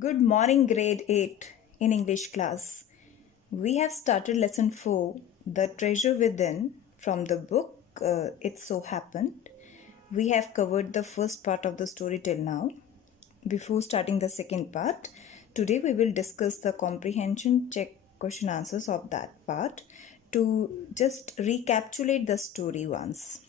Good morning, grade 8 in English class. We have started lesson 4, The Treasure Within, from the book It So Happened. We have covered the first part of the story till now. Before starting the second part, today we will discuss the comprehension check question answers of that part to just recapitulate the story once.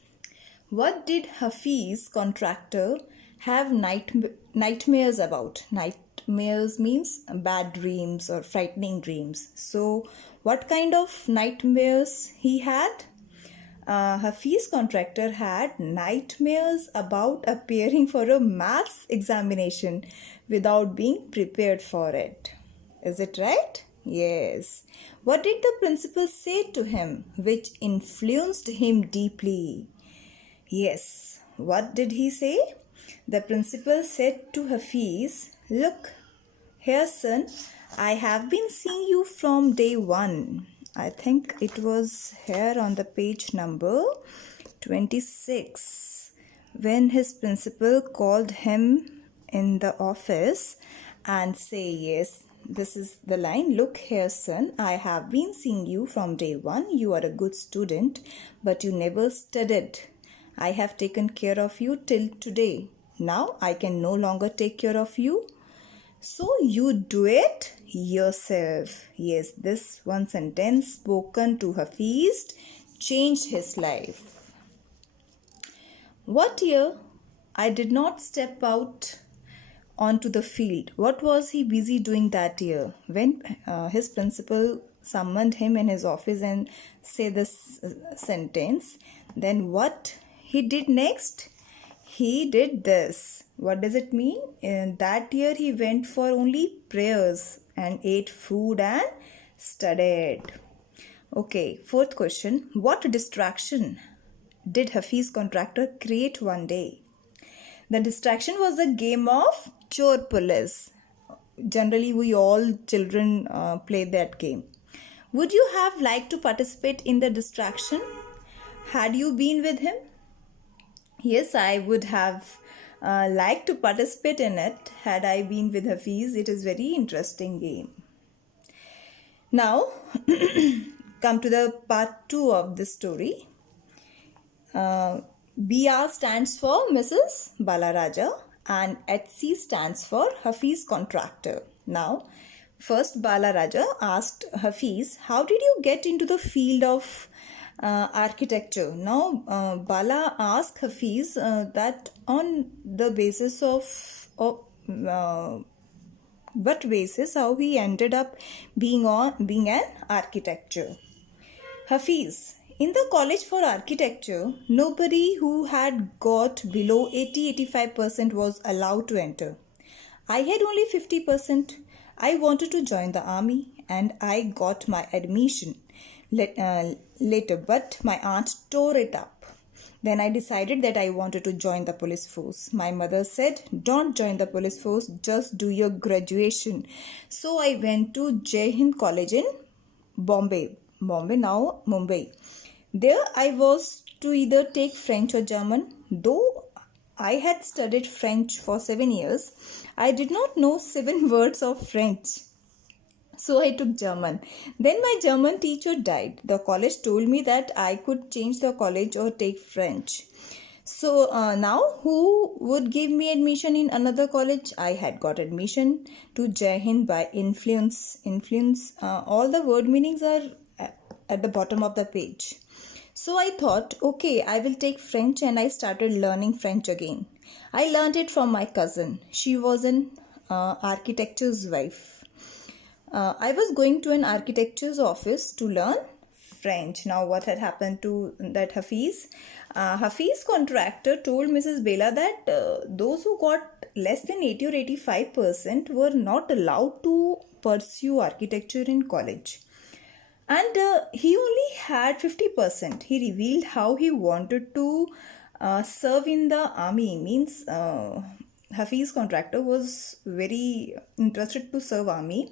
What did Hafiz, contractor, have nightmares about? Nightmares means bad dreams or frightening dreams. So, what kind of nightmares he had? Hafiz, contractor, had nightmares about appearing for a maths examination without being prepared for it. Is it right? Yes. What did the principal say to him which influenced him deeply? Yes, what did he say? The principal said to Hafiz, "Look, here, son, I have been seeing you from day one." I think it was here on the page number 26 when his principal called him in the office and say, yes, this is the line. "Look here, son, I have been seeing you from day one. You are a good student, but you never studied. I have taken care of you till today. Now I can no longer take care of you. So you do it yourself." Yes, this one sentence spoken to Hafiz changed his life. What year? I did not step out onto the field. What was he busy doing that year? When his principal summoned him in his office and said this sentence, then what he did next? He did this. What does it mean? In that year he went for only prayers and ate food and studied. Okay, fourth question. What distraction did Hafiz, contractor, create one day? The distraction was a game of chore police. Generally, we all children play that game. Would you have liked to participate in the distraction? Had you been with him? Yes, I would have liked to participate in it had I been with Hafiz. It is very interesting game. Now, come to the part 2 of this story. BR stands for Mrs. Balaraja and HC stands for Hafiz, contractor. Now, first Balaraja asked Hafiz, "How did you get into the field of architecture?" Now, Bala asked Hafiz that on the basis of what basis, how he ended up being an architecture. Hafiz, in the college for architecture, nobody who had got below 80-85% was allowed to enter. I had only 50%. I wanted to join the army and I got my admission later, but my aunt tore it up. Then I decided that I wanted to join the police force. My mother said, "Don't join the police force, just do your graduation." So I went to Jai Hind College in Bombay, now Mumbai. There I was to either take French or German. Though I had studied French for 7 years, I did not know 7 words of French. So I took German. Then my German teacher died. The college told me that I could change the college or take French. So now who would give me admission in another college? I had got admission to Jai Hind by influence. All the word meanings are at the bottom of the page. So I thought, okay, I will take French, and I started learning French again. I learned it from my cousin. She was an architecture's wife. I was going to an architecture's office to learn French. Now, what had happened to that Hafiz? Hafiz, contractor, told Mrs. Bela that those who got less than 80 or 85% were not allowed to pursue architecture in college. And he only had 50%. He revealed how he wanted to serve in the army. Means Hafiz, contractor, was very interested to serve army.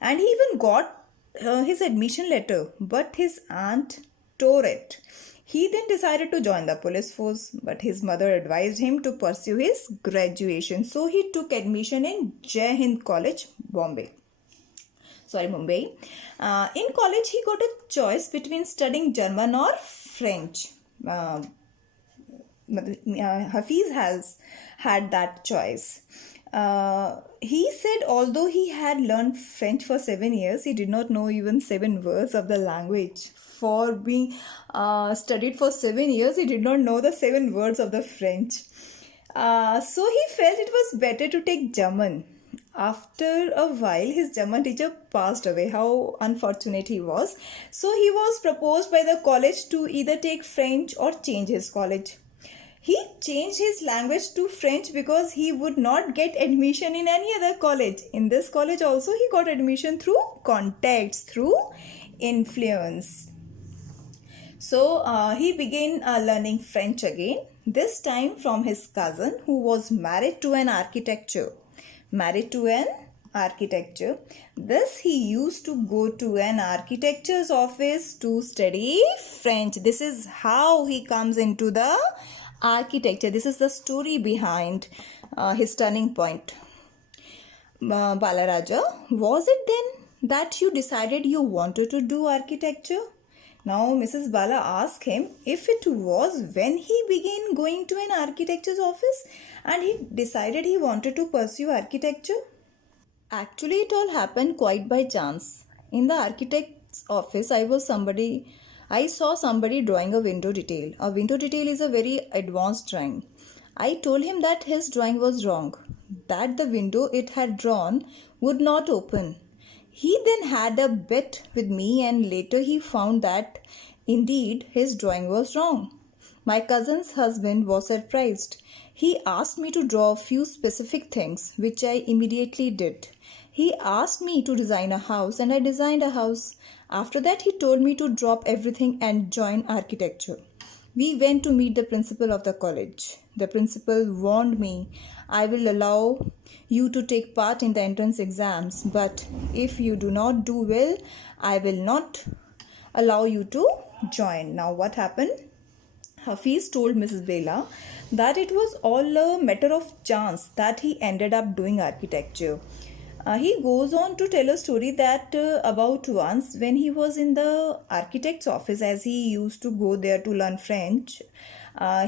And he even got his admission letter, but his aunt tore it. He then decided to join the police force, but his mother advised him to pursue his graduation. So he took admission in Jai Hind College, Mumbai. In college, he got a choice between studying German or French. Hafiz has had that choice. He said although he had learned French for 7 years, he did not know even 7 words of the language. For being studied for 7 years, he did not know the 7 words of the French. So he felt it was better to take German. After a while, his German teacher passed away. How unfortunate he was. So he was proposed by the college to either take French or change his college. He changed his language to French because he would not get admission in any other college. In this college also, he got admission through contacts, through influence. So he began learning French again, this time from his cousin who was married to an architecture. Thus he used to go to an architecture's office to study French. This is how he comes into the architecture. This is the story behind his turning point. Balaraja, was it then that you decided you wanted to do architecture? Now Mrs. Bala asked him if it was when he began going to an architecture's office and he decided he wanted to pursue architecture. Actually, it all happened quite by chance. In the architect's office, I saw somebody drawing a window detail. A window detail is a very advanced drawing. I told him that his drawing was wrong, that the window it had drawn would not open. He then had a bet with me and later he found that indeed his drawing was wrong. My cousin's husband was surprised. He asked me to draw a few specific things, which I immediately did. He asked me to design a house and I designed a house. After that, he told me to drop everything and join architecture. We went to meet the principal of the college. The principal warned me, I will allow you to take part in the entrance exams, but if you do not do well, I will not allow you to join. Now what happened? Hafiz told Mrs. Bela that it was all a matter of chance that he ended up doing architecture. He goes on to tell a story that about once when he was in the architect's office, as he used to go there to learn French,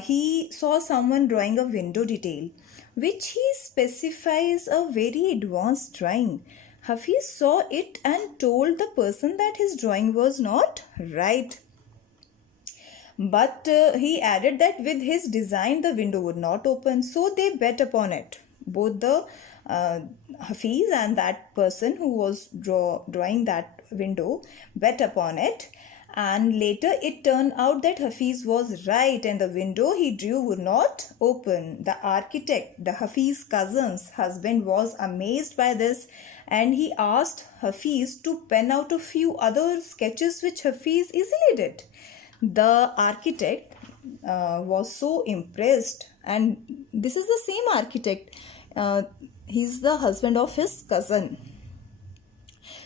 he saw someone drawing a window detail, which he specifies a very advanced drawing. Hafiz saw it and told the person that his drawing was not right. But he added that with his design, the window would not open, so they bet upon it. Both the Hafiz and that person who was drawing that window bet upon it, and later it turned out that Hafiz was right and the window he drew would not open. The architect, the Hafiz cousin's husband, was amazed by this and he asked Hafiz to pen out a few other sketches which Hafiz easily did. The architect was so impressed, and this is the same architect. He's the husband of his cousin.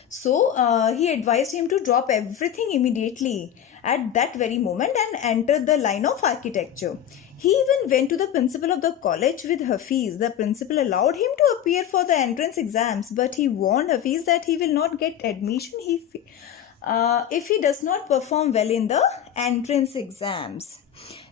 So he advised him to drop everything immediately at that very moment and enter the line of architecture. He even went to the principal of the college with Hafiz. The principal allowed him to appear for the entrance exams, but he warned Hafiz that he will not get admission if he does not perform well in the entrance exams.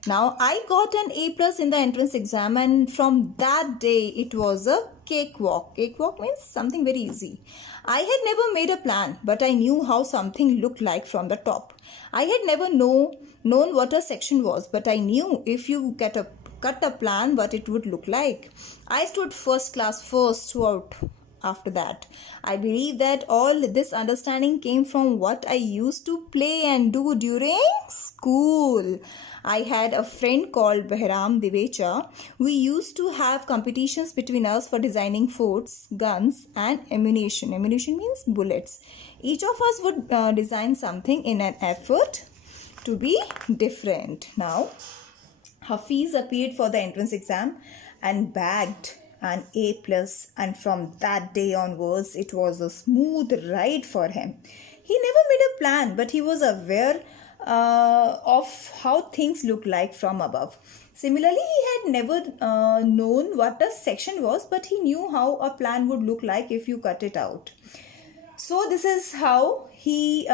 Now, I got an A plus in the entrance exam, and from that day it was a cakewalk. Cakewalk means something very easy. I had never made a plan, but I knew how something looked like from the top. I had never known what a section was, but I knew if you cut a plan what it would look like. I stood first class first throughout. After that, I believe that all this understanding came from what I used to play and do during school. I had a friend called Behram Divecha. We used to have competitions between us for designing forts, guns and ammunition. Ammunition means bullets. Each of us would design something in an effort to be different. Now, Hafiz appeared for the entrance exam and bagged an A plus, and from that day onwards it was a smooth ride for him. He never made a plan, but he was aware of how things look like from above. Similarly, he had never known what a section was, but he knew how a plan would look like if you cut it out. So this is how he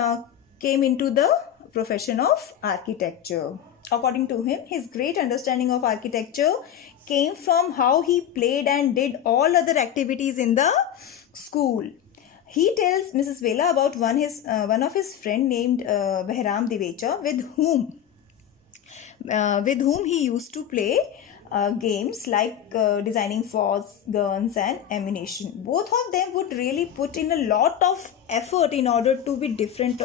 came into the profession of architecture. According to him, his great understanding of architecture came from how he played and did all other activities in the school. He tells Mrs. Vela about one of his friend named Behram Divecha, with whom he used to play games like designing forts, guns, and ammunition. Both of them would really put in a lot of effort in order to be different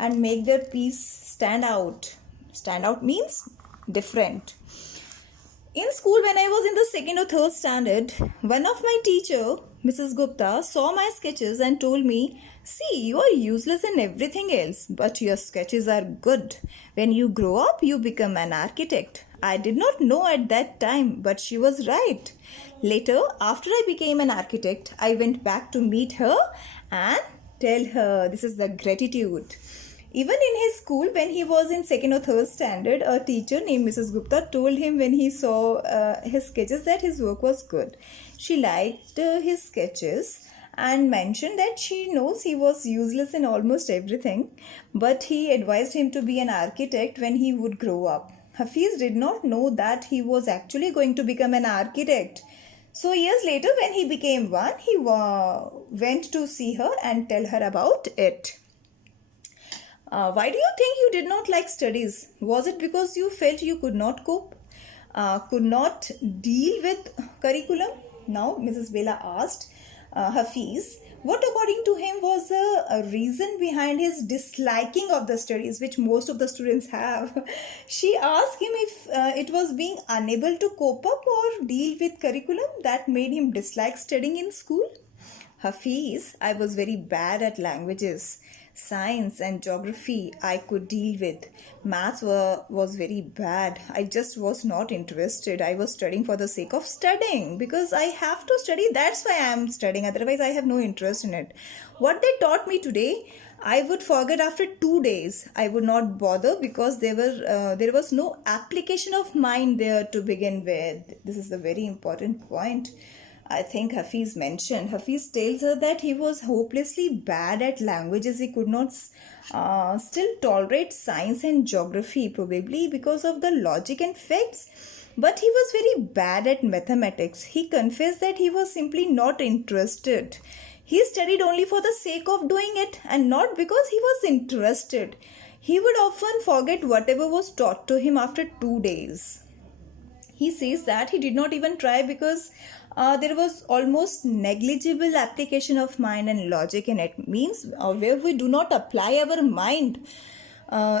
and make their piece stand out. Stand out means different. In school, when I was in the second or third standard, one of my teacher, Mrs. Gupta, saw my sketches and told me, "See, you are useless in everything else, but your sketches are good. When you grow up, you become an architect." I did not know at that time, but she was right. Later, after I became an architect, I went back to meet her and tell her this is the gratitude. Even in his school, when he was in second or third standard, a teacher named Mrs. Gupta told him when he saw his sketches that his work was good. She liked his sketches and mentioned that she knows he was useless in almost everything, but he advised him to be an architect when he would grow up. Hafiz did not know that he was actually going to become an architect. So years later, when he became one, he went to see her and tell her about it. Why do you think you did not like studies? Was it because you felt you could not cope? Could not deal with curriculum? Now, Mrs. Vela asked Hafiz what according to him was a reason behind his disliking of the studies, which most of the students have. She asked him if it was being unable to cope up or deal with curriculum that made him dislike studying in school. Hafiz, I was very bad at languages. Science and geography I could deal with. Maths was very bad. I just was not interested. I was studying for the sake of studying because I have to study. That's why I am studying. Otherwise, I have no interest in it. What they taught me today, I would forget after 2 days. I would not bother because there was no application of mind there to begin with. This is a very important point. I think Hafiz mentioned. Hafiz tells her that he was hopelessly bad at languages. He could not still tolerate science and geography, probably because of the logic and facts. But he was very bad at mathematics. He confessed that he was simply not interested. He studied only for the sake of doing it and not because he was interested. He would often forget whatever was taught to him after 2 days. He says that he did not even try because there was almost negligible application of mind and logic in it. Means where we do not apply our mind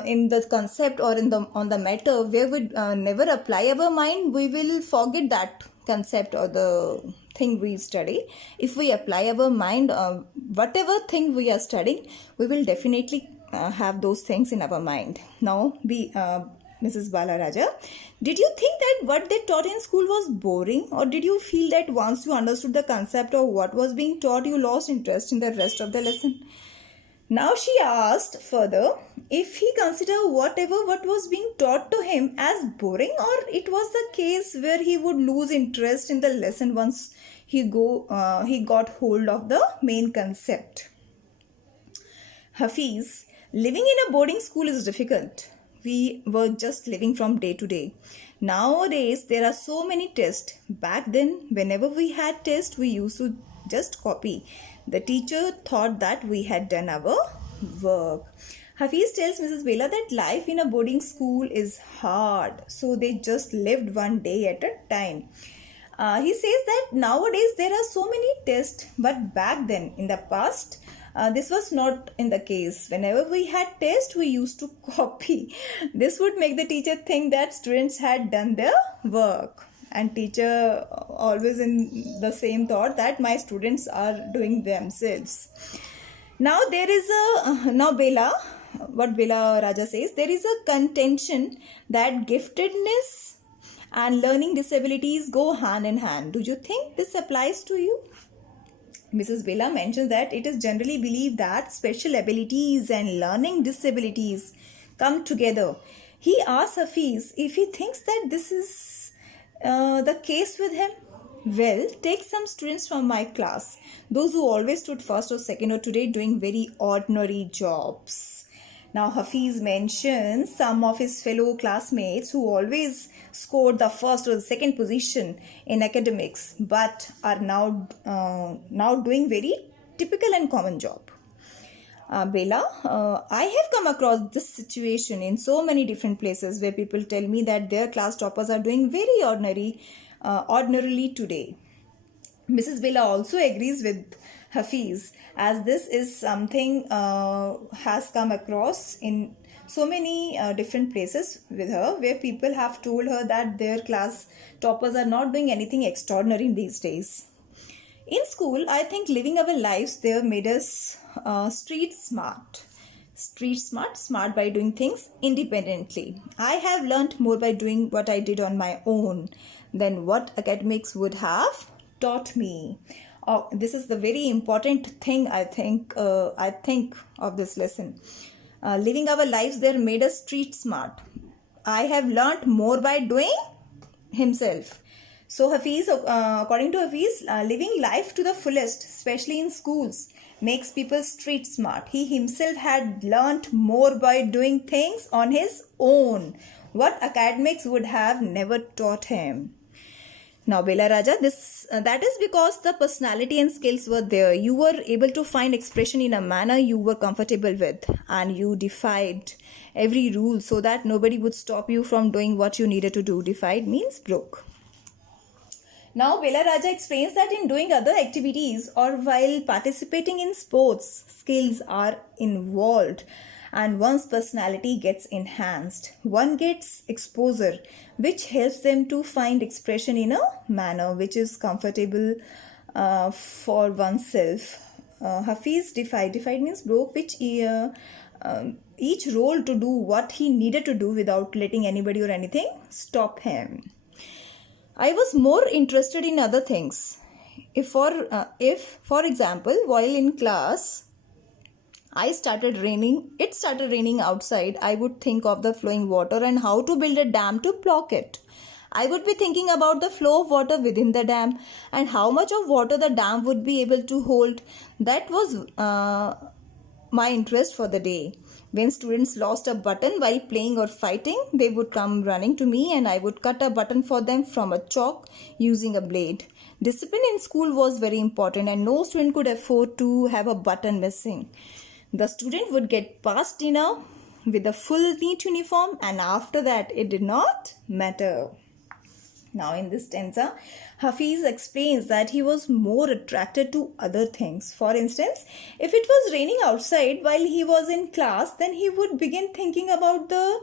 in the concept or on the matter, where we never apply our mind, we will forget that concept or the thing we study. If we apply our mind, whatever thing we are studying, we will definitely have those things in our mind. Now, Mrs. Balaraja, did you think that what they taught in school was boring, or did you feel that once you understood the concept of what was being taught, you lost interest in the rest of the lesson? Now she asked further if he considered what was being taught to him as boring, or it was the case where he would lose interest in the lesson once he got hold of the main concept. Hafiz, living in a boarding school is difficult. We were just living from day to day. Nowadays, there are so many tests. Back then, whenever we had tests, we used to just copy. The teacher thought that we had done our work. Hafiz tells Mrs. Vela that life in a boarding school is hard, so they just lived one day at a time. He says that nowadays there are so many tests, but back then, in the past, this was not in the case. Whenever we had tests, we used to copy. This would make the teacher think that students had done their work. And teacher always in the same thought that my students are doing themselves. Now Bela, what Bela Raja says, there is a contention that giftedness and learning disabilities go hand in hand. Do you think this applies to you? Mrs. Bela mentions that it is generally believed that special abilities and learning disabilities come together. He asks Hafiz if he thinks that this is the case with him. Well, take some students from my class, those who always stood first or second or today doing very ordinary jobs. Now, Hafiz mentions some of his fellow classmates who always scored the first or the second position in academics but are now doing very typical and common job. Bella, I have come across this situation in so many different places where people tell me that their class toppers are doing very ordinarily today. Mrs. Bella also agrees with Hafiz, as this is something has come across in so many different places with her, where people have told her that their class toppers are not doing anything extraordinary these days. In school, I think living our lives there made us street smart. Street smart, smart by doing things independently. I have learnt more by doing what I did on my own than what academics would have taught me. This is the very important thing I think of this lesson. Living our lives there made us street smart. I have learnt more by doing himself. So Hafiz, according to Hafiz, living life to the fullest, especially in schools, makes people street smart. He himself had learnt more by doing things on his own, what academics would have never taught him. Now, Bela Raja, that is because the personality and skills were there. You were able to find expression in a manner you were comfortable with, and you defied every rule so that nobody would stop you from doing what you needed to do. Defied means broke. Now, Bela Raja explains that in doing other activities or while participating in sports, skills are involved and one's personality gets enhanced. One gets exposure, which helps them to find expression in a manner which is comfortable for oneself. Hafiz defied means broke, which each role to do what he needed to do without letting anybody or anything stop him. I was more interested in other things. If for example, while in class, it started raining outside, I would think of the flowing water and how to build a dam to block it. I would be thinking about the flow of water within the dam and how much of water the dam would be able to hold. That was my interest for the day. When students lost a button while playing or fighting, they would come running to me and I would cut a button for them from a chalk using a blade. Discipline in school was very important and no student could afford to have a button missing. The student would get past dinner with a full neat uniform, and after that it did not matter. Now in this stanza, Hafiz explains that he was more attracted to other things. For instance, if it was raining outside while he was in class, then he would begin thinking about the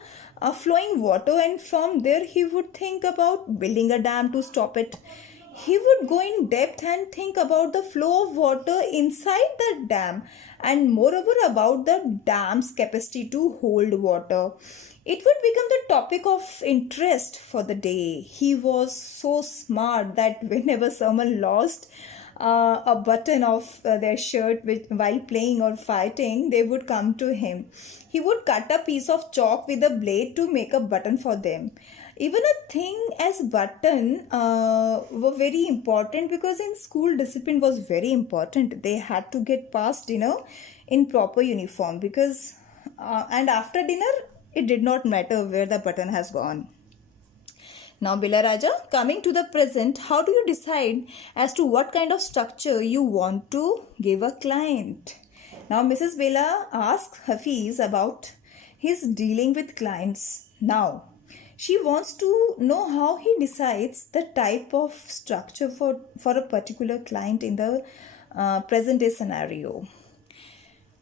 flowing water, and from there he would think about building a dam to stop it. He would go in depth and think about the flow of water inside the dam and moreover about the dam's capacity to hold water. It would become the topic of interest for the day. He was so smart that whenever someone lost a button of their shirt while playing or fighting, they would come to him. He would cut a piece of chalk with a blade to make a button for them. Even a thing as button were very important because in school discipline was very important. They had to get past dinner in proper uniform because and after dinner it did not matter where the button has gone. Now Bela Raja, coming to the present, how do you decide as to what kind of structure you want to give a client? Now Mrs. Bela asks Hafiz about his dealing with clients. Now she wants to know how he decides the type of structure for a particular client in the present day scenario.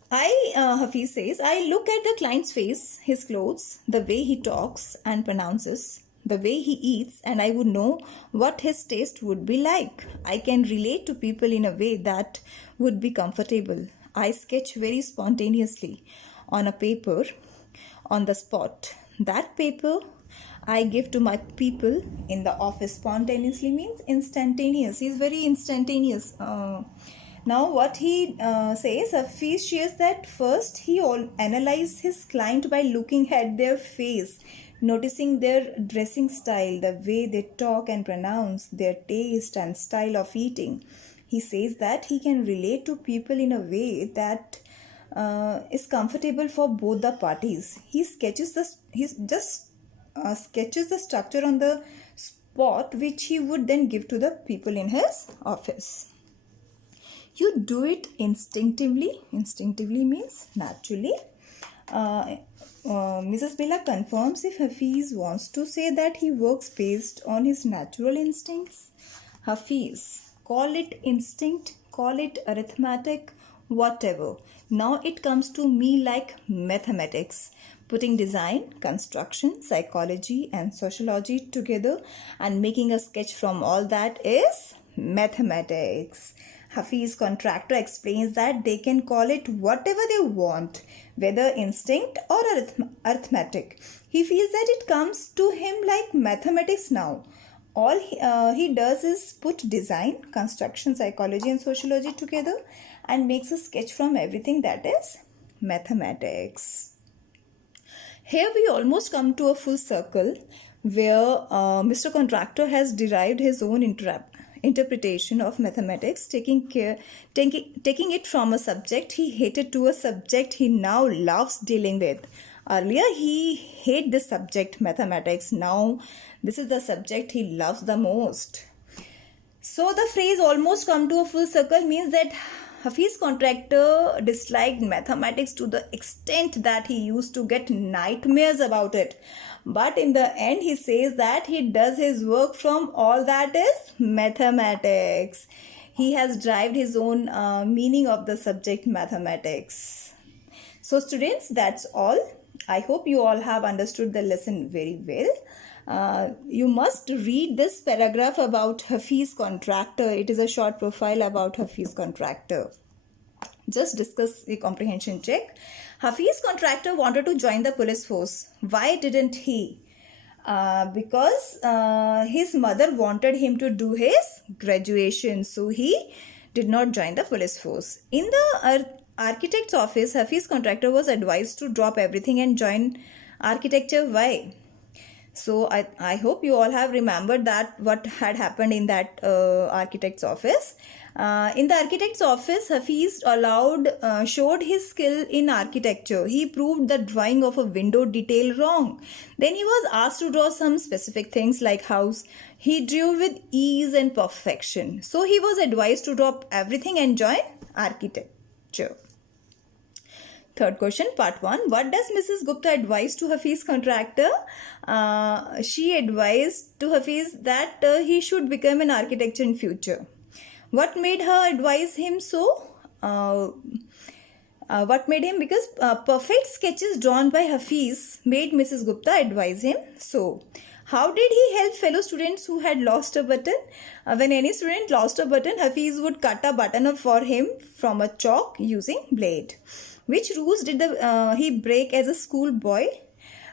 Hafiz says, I look at the client's face, his clothes, the way he talks and pronounces, the way he eats, and I would know what his taste would be like. I can relate to people in a way that would be comfortable. I sketch very spontaneously on a paper on the spot. That paper I give to my people in the office. Spontaneously means instantaneous. He is very instantaneous. Now, what he says, Hafiz shares that first he analyzes his client by looking at their face, noticing their dressing style, the way they talk and pronounce, their taste and style of eating. He says that he can relate to people in a way that is comfortable for both the parties. He sketches the structure on the spot, which he would then give to the people in his office. You do it instinctively. Instinctively means naturally. Mrs. Bella confirms if Hafiz wants to say that he works based on his natural instincts. Hafiz, call it instinct, call it arithmetic, whatever. Now it comes to me like mathematics, putting design, construction, psychology and sociology together and making a sketch from all that is mathematics. Hafiz contractor explains that they can call it whatever they want, whether instinct or arithmetic. He feels that it comes to him like mathematics now. All he does is put design, construction, psychology and sociology together and makes a sketch from everything that is mathematics. Here we almost come to a full circle where Mr. Contractor has derived his own interpretation of mathematics, taking it from a subject he hated to a subject he now loves dealing with. Earlier he hated this subject, mathematics. Now this is the subject he loves the most. So the phrase almost come to a full circle means that Hafiz Contractor disliked mathematics to the extent that he used to get nightmares about it. But in the end, he says that he does his work from all that is mathematics. He has derived his own meaning of the subject mathematics. So students, that's all. I hope you all have understood the lesson very well. You must read this paragraph about Hafiz Contractor. It is a short profile about Hafiz Contractor. Just discuss the comprehension check. Hafiz Contractor wanted to join the police force. Why didn't he? Because his mother wanted him to do his graduation. So he did not join the police force. In the architect's office, Hafiz Contractor was advised to drop everything and join architecture. Why? So I hope you all have remembered that what had happened in that architect's office. In the architect's office, Hafiz showed his skill in architecture. He proved the drawing of a window detail wrong. Then he was asked to draw some specific things like house. He drew with ease and perfection. So he was advised to drop everything and join architecture. Third question, part 1. What does Mrs. Gupta advise to Hafiz Contractor? She advised to Hafiz that he should become an architect in future. What made her advise him so? What made him? Because perfect sketches drawn by Hafiz made Mrs. Gupta advise him so. How did he help fellow students who had lost a button? When any student lost a button, Hafiz would cut a button up for him from a chalk using blade. Which rules did he break as a schoolboy?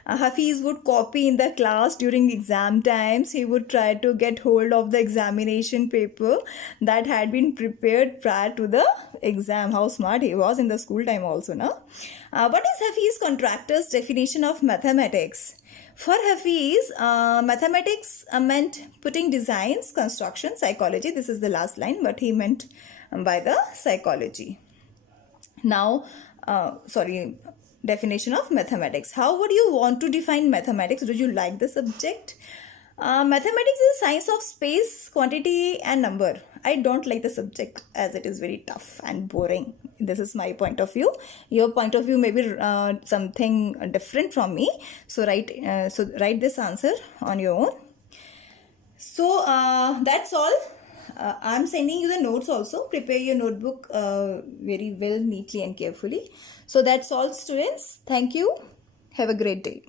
Hafiz would copy in the class during exam times. He would try to get hold of the examination paper that had been prepared prior to the exam. How smart he was in the school time also, no? What is Hafiz Contractor's definition of mathematics? For Hafiz, mathematics meant putting designs, construction, psychology. This is the last line, what he meant by the psychology. Now, definition of mathematics. How would you want to define mathematics? Do you like the subject? Mathematics is a science of space, quantity and number. I don't like the subject as it is very tough and boring. This is my point of view. Your point of view may be something different from me. So write this answer on your own. So that's all. I'm sending you the notes also. Prepare your notebook very well, neatly and carefully. So that's all students. Thank you. Have a great day.